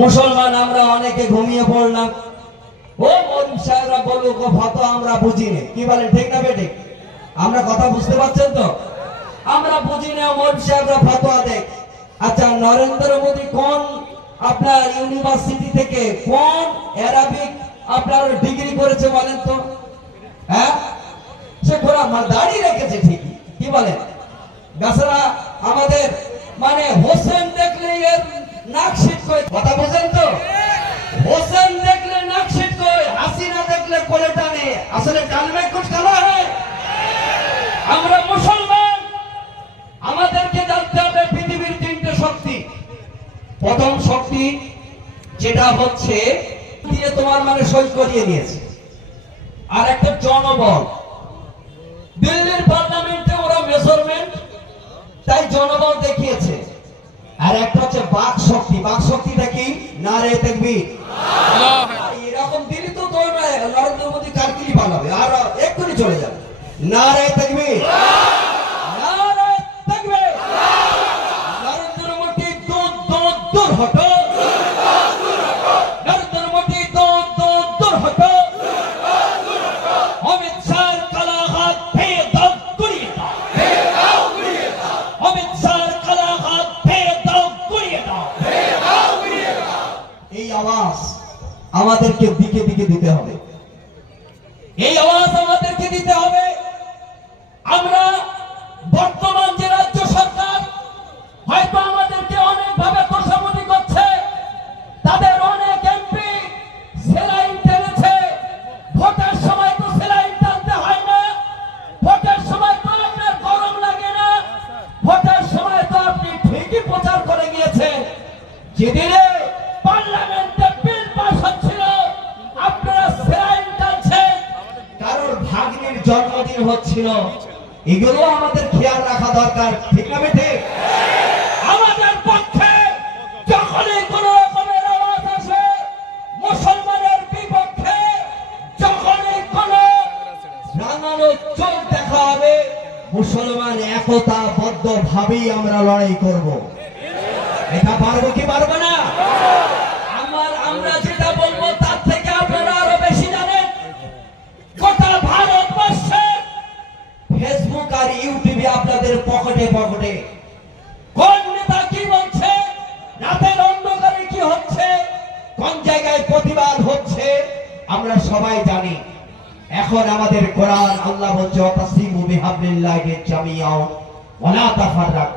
মুসলমান আমরা অনেকে ঘুমিয়ে পড়লাম, ও মৌলভী সাহেবরা বলুক ও ফতোয়া আমরা বুঝিনি, কি বলেন ঠিক না বেঠিক? আমরা কথা বুঝতে পারছেন তো? আমরা বুঝি না, মৌলভী সাহেবরা ফতোয়া দেখ। আচ্ছা, নরেন্দ্র মোদী কোন আপনার ইউনিভার্সিটি থেকে কোন অ্যারাবিক আপনার ডিগ্রি করেছে বলেন তো? হ্যাঁ, সে ঘোড়া দাঁড়িয়ে রেখেছে ঠিকই, কি বলেন? গাছরা আমাদের মানে হোসেন দেখলে এর নাকশিট কই, কথা বোঝেন তো? হোসেন দেখলে নাকশিট কই, হাসিনা দেখলে কোলে টানে, আসলে টানবে কুছ কালা হয়। আমরা মুসলমান, আমাদেরকে জানতে হবে পৃথিবীর তিনটে শক্তি। প্রথম শক্তি যেটা হচ্ছে দিয়ে তোমার মানে সই করিয়ে নিয়েছে, আর একটা জনবল। দিল্লির পার্লামেন্টে ওরা মেজারমেন্ট তাই জনবল দেখিয়েছে। আর একটা হচ্ছে বাক শক্তি। বাক শক্তিটা কি? নারে তাকবীর। এরকম দিনই তো নরেন্দ্র মোদী কারকিলি বানাবে আর এক্ষুনি চলে যাবে। নারে তাকবীর, নারে তাকবীর। নরেন্দ্র মোদী দূর দূর দূর হটো, নরেন্দ্র মোদী দূর দূর দূর হটো। অমিত শাহ কালা হাত ভেদাও গুড়িয়ে দাও, ভেদাও গুড়িয়ে দাও। অমিত শাহ কালা হাত ভেদাও গুড়িয়ে দাও, ভেদাও গুড়িয়ে দাও। এই আওয়াজ আমাদেরকে দিকে দিকে দিতে হবে, এই আওয়াজ আমাদেরকে দিতে হবে। আমরা বর্তমান যে রাজ্য সরকার হয়তো আমাদেরকে অনেকভাবে তোষামোদি করছে, তাদের অনেক এমপি সেলাইন টেনেছে। ভোটের সময় তো সেলাইন টানতে হয় না, ভোটের সময় তো আপনার গরম লাগে না, ভোটের সময় তো আপনি ঠিকই প্রচার করে গিয়েছেন। যেদিনে পার্লামেন্টে বিল পাস হচ্ছিল আপনারা সেলাইন টানছেন, কারোর ভাগ্নির জন্মদিন হচ্ছিল। এগুলো আমাদের খেয়াল রাখা দরকার, ঠিক না বেঠিক? আমাদের পক্ষে যখনই কোন রকমের আওয়াজ আসে মুসলমানের বিপক্ষে, যখনই কোন রাঙানো চোখ দেখা হবে, মুসলমান একতাবদ্ধ ভাবেই আমরা লড়াই করব। এটা পারবো কি পারবো না? আমরা যেটা বলবো তার থেকে আপনারা আরো বেশি জানেন। গোটা ভারতবর্ষে ফেসবুক আর ইউটিউবে আপনাদের পকেটে পকেটে কোন নেতা কি বলছে, রাতের অন্ধকারে কি হচ্ছে, কোন জায়গায় প্রতিবাদ হচ্ছে, আমরা সবাই জানি। এখন আমাদের কোরআন আল্লাহ বলছে ওয়াতাসিমু বিহাবলিল্লাহি জামিআ ওয়া লা তাফাররাকু।